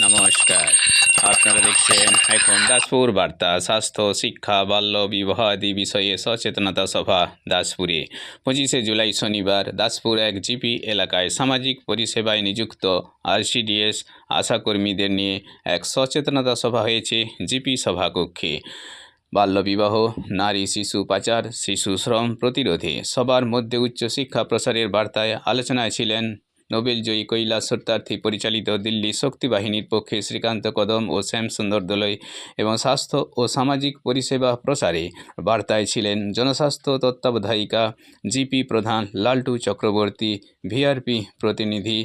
নমস্কার। আপনারা দেখছেন এখন দাসপুর বার্তা। স্বাস্থ্য, শিক্ষা, বাল্য বিবাহ আদি বিষয়ে সচেতনতা সভা দাসপুরে 25শে জুলাই শনিবার দাসপুর 1 জিপি এলাকায় সামাজিক পরিষেবায় নিযুক্ত RCDS আশাকর্মীদের নিয়ে এক সচেতনতা সভা হয়েছে জিপি সভাকক্ষে। বাল্যবিবাহ, নারী শিশু পাচার, শিশু শ্রম প্রতিরোধে সবার মধ্যে উচ্চশিক্ষা প্রসারের বার্তায় আলোচনায় ছিলেন নোবেলজয়ী কৈলাস সত্যার্থী পরিচালিত দিল্লি শক্তি বাহিনীর পক্ষে শ্রীকান্ত কদম ও শ্যামসুন্দর দোলই এবং স্বাস্থ্য ও সামাজিক পরিষেবা প্রসারে বার্তায় ছিলেন জনস্বাস্থ্য তত্ত্বাবধায়িকা জিপি প্রধান লালটু চক্রবর্তী, ভিআরপি প্রতিনিধি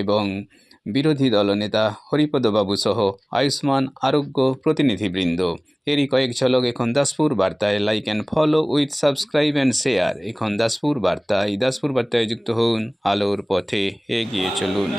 এবং বিরোধী দলনেতা হরিপদবাবু সহ আয়ুষ্মান আরোগ্য প্রতিনিধিবৃন্দ। এরই কয়েক ঝলক এখন দাসপুর বার্তায়। Like and follow with subscribe and share. এখন দাসপুর বার্তায় যুক্ত হন, আলোর পথে এগিয়ে চলুন।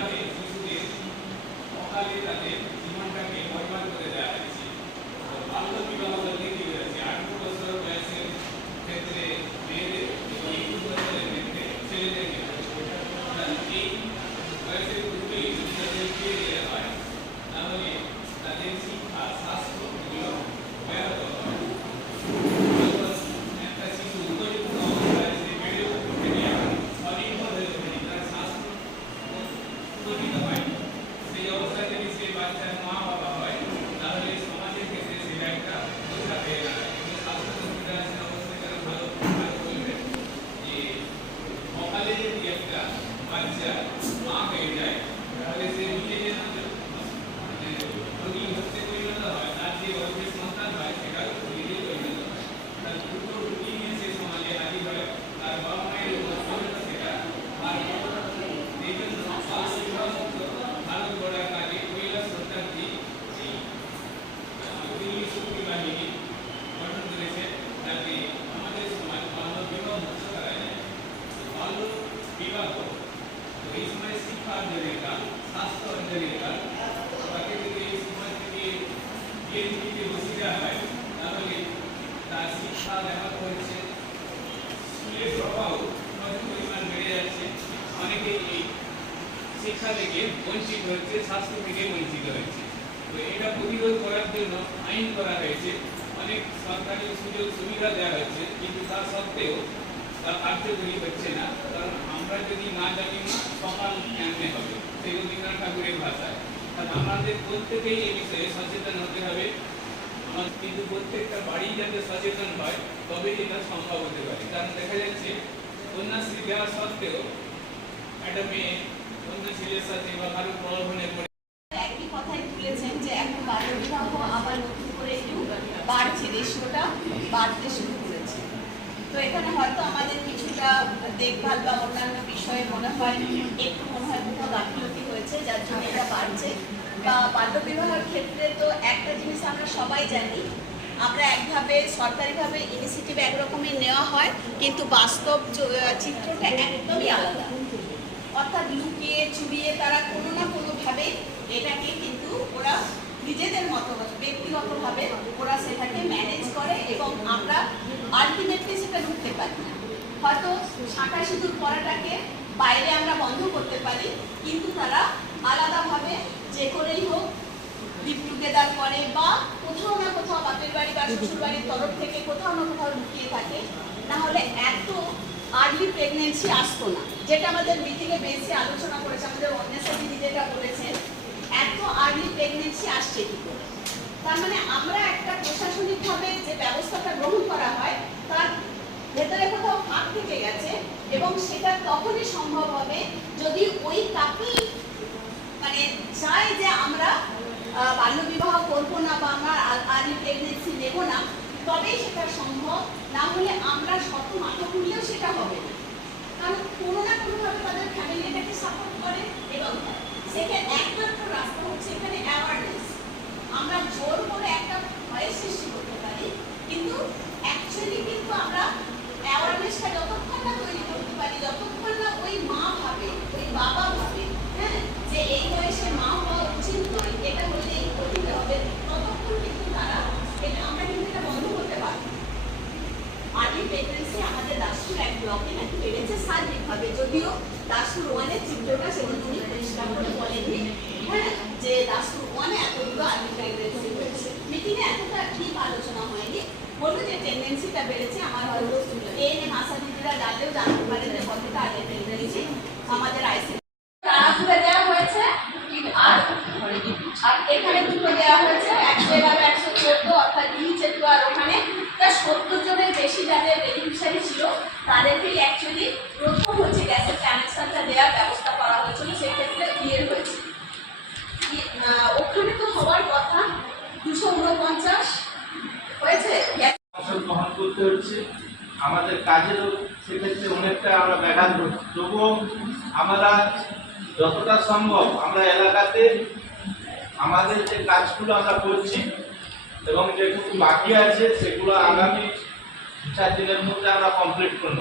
শিক্ষা থেকে বঞ্চিত হচ্ছে, স্বাস্থ্য থেকে বঞ্চিত হচ্ছে। তো এটা প্রতিরোধ করার জন্য আইন করা হয়েছে, অনেক সরকারি সুযোগ সুবিধা দেওয়া হয়েছে, কিন্তু তা সত্ত্বেও তা কার্যকরী হচ্ছে না। কারণ আমরা যদি না জানি না সকাল কেমনে হবে, সেই রবীন্দ্রনাথ ঠাকুরের ভাষায়। আমাদের প্রত্যেকেই এই বিষয়ে সচেতন হতে হবে। কিন্তু প্রত্যেকটা বাড়ি যাতে সচেতন হয় তবে এটা সম্ভব হতে পারে। কারণ দেখা যাচ্ছে কন্যাশ্রী দেওয়া সত্ত্বেও একটা মেয়ে অন্য ছেলের সাথে বা কারো প্রলোভনে পড়ে একই কথাই তুলেছেন যে এখন বাল্যবিবাহ আবার নতুন করে একটু বাড়ছে, রেশিওটা বাড়তে শুরু করেছে। তো এখানে হয়তো আমাদের কিছুটা দেখভাল বা অন্যান্য বিষয়ে মনে হয় কোথাও গাফিলতি হয়েছে, যার জন্য এটা বাড়ছে। বা বাল্যবিবাহের ক্ষেত্রে তো একটা জিনিস আমরা সবাই জানি, আমরা একভাবে সরকারিভাবে ইনিশিয়েটিভ একরকমই নেওয়া হয়, কিন্তু বাস্তব চিত্রটা একদমই আলাদা। অর্থাৎ লুকিয়ে চুরিয়ে তারা কোনো না কোনোভাবে এটাকে কিন্তু ওরা নিজেদের মতো ব্যক্তিগতভাবে ওরা সেটাকে ম্যানেজ করে এবং আমরা আলটিমেটলি সেটা ঢুকতে পারি না। হয়তো শাঁখা সিঁদুর পরাটাকে বাইরে আমরা বন্ধ করতে পারি, কিন্তু তারা আলাদাভাবে যে করেই হোক লিভ টুগেদার করে বা কোথাও না কোথাও বাপের বাড়ি বা শ্বশুর বাড়ির তরফ থেকে কোথাও না কোথাও লুকিয়ে থাকে। না হলে এত আর্লি প্রেগনেন্সি আসতো না, যেটা আমাদের মিটিংয়ে বেশি আলোচনা করেছে। আমাদের অন্বেষা দিদি যেটা বলেছেন, এত আর্লি প্রেগনেন্সি আসছে কি করে? তার মানে আমরা একটা প্রশাসনিকভাবে যে ব্যবস্থাটা গ্রহণ করা হয় তার ভেতরে কোথাও ফাঁক থেকে গেছে, এবং সেটা তখনই সম্ভব হবে যদি ওই কাপল মানে চায় যে আমরা বাল্যবিবাহ করবো না বা আমরা আর্লি প্রেগনেন্সি নেব না, তবেই সেটা সম্ভব। না হলে আমরা শত মাথা খুললেও সেটা হবে না। কারণ কোনো না কোনোভাবে তাদের ফ্যামিলি এটাকে সাপোর্ট করে, এবং সেখানে একমাত্র রাস্তা হচ্ছে এখানে অ্যাওয়ারনেস। আমরা জোর করে একটা ভয়ের সৃষ্টি করতে পারি, কিন্তু অ্যাকচুয়ালি কিন্তু আমরা অ্যাওয়ারনেসটা যতক্ষণ না তৈরি করতে পারি, যতক্ষণ না ওই মা ভাবে, ওই বাবা ভাবে হ্যাঁ যে এই বয়সে মা হওয়া উচিত নয়, এটা হলে এই করতে হবে, ততক্ষণ কিন্তু তারা এটা আমরা কিন্তু এটা বন্ধ করতে পারবো। আর্লি প্রেগনেন্সি আমাদের দাসপুর এক ব্লকে নাকি বেড়েছে সার্বিকভাবে, যদিও দাসপুর ওয়ানের চিত্রটা সেদিন উনি পরিষ্কার করে বলেননি। হ্যাঁ, যে দাসপুর এতটা ডিপ আলোচনা হয়নি। বলবো যে টেন্ডেন্সিটা বেড়েছে, আমার হয়তো এএনএম আশা দিদিরা জানলেও জানতে পারেন যে কতটা আগে টেন্ডেন্সি আমাদের আইসি তারাপুরে দেওয়া হয়েছে। আর এখানে দুটো দেওয়া হয়েছে, 111, 114, অর্থাৎ নিচে আর ওখানে তা 70 জনের বেশি যাদের বেনিফিশিয়ারি ছিল তাদেরকেই অ্যাকচুয়ালি প্রথম হচ্ছে গ্যাসের কানেকশনটা দেওয়ার ব্যবস্থা করা হয়েছিল, সেক্ষেত্রে ক্লিয়ার হয়েছে। ওখানে তো হওয়ার কথা 249 হয়েছে। গ্রহণ করতে হচ্ছে, আমাদের কাজেরও সেক্ষেত্রে অনেকটা আমরা ব্যাঘাত ঘটছে। তবুও আমরা যতটা সম্ভব আমরা এলাকাতে আমাদের যে কাজগুলো আমরা করছি এবং যেটুকু বাকি আছে সেগুলো আগামী 4 দিনের মধ্যে আমরা কমপ্লিট করব।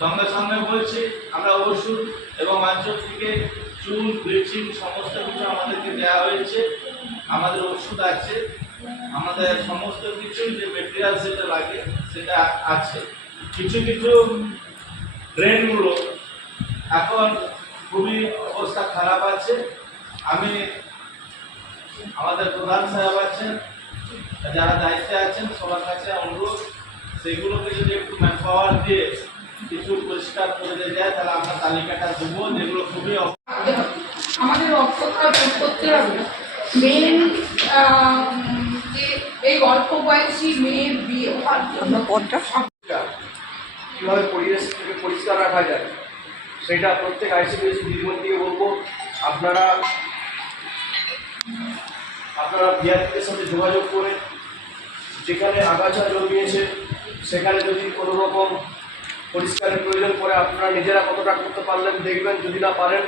সঙ্গে সঙ্গে বলছি আমরা ওষুধ এবং অঞ্চল থেকে চুন, ব্লিচিং সমস্ত কিছু আমাদেরকে দেওয়া হয়েছে, আমাদের ওষুধ আছে, আমাদের সমস্ত কিছু যে মেটেরিয়াল যেটা লাগে সেটা আছে। কিছু কিছু ড্রেনগুলো এখন খুবই অবস্থা খারাপ আছে। আমি আমাদের প্রধান সাহেব আছেন, যারা দায়িত্বে আছেন, সবার কাছে অনুরোধ সেগুলোকে যদি একটু ম্যান পাওয়ার দিয়ে কিছু পরিষ্কার করে দিয়ে যায় তাহলে আমরা তালিকাটা দেবো, যেগুলো খুবই আমাদের অর্থটা যোগ করতে হবে। মেন যে এই অল্প বয়সী মেয়ের বিয়ে হওয়ার জন্য কীভাবে পরিবেশকে পরিষ্কার রাখা যায় সেটা প্রত্যেক আইসিডিএস দিদিমণিকে বলবো। আপনারা বিআরপির সাথে যোগাযোগ করে যেখানে আগাছা জন্মিয়েছে সেখানে যদি কোনো রকম পরিষ্কারের প্রয়োজন পড়ে আপনারা নিজেরা কতটা করতে পারলেন দেখবেন। যদি না পারেন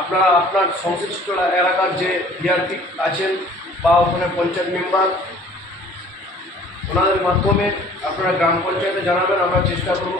আপনারা আপনার সংশ্লিষ্ট এলাকার যে বিআরপি আছেন বা ওখানে পঞ্চায়েত মেম্বার ওনাদের মাধ্যমে আপনারা গ্রাম পঞ্চায়েতে জানাবেন, আমরা চেষ্টা করব।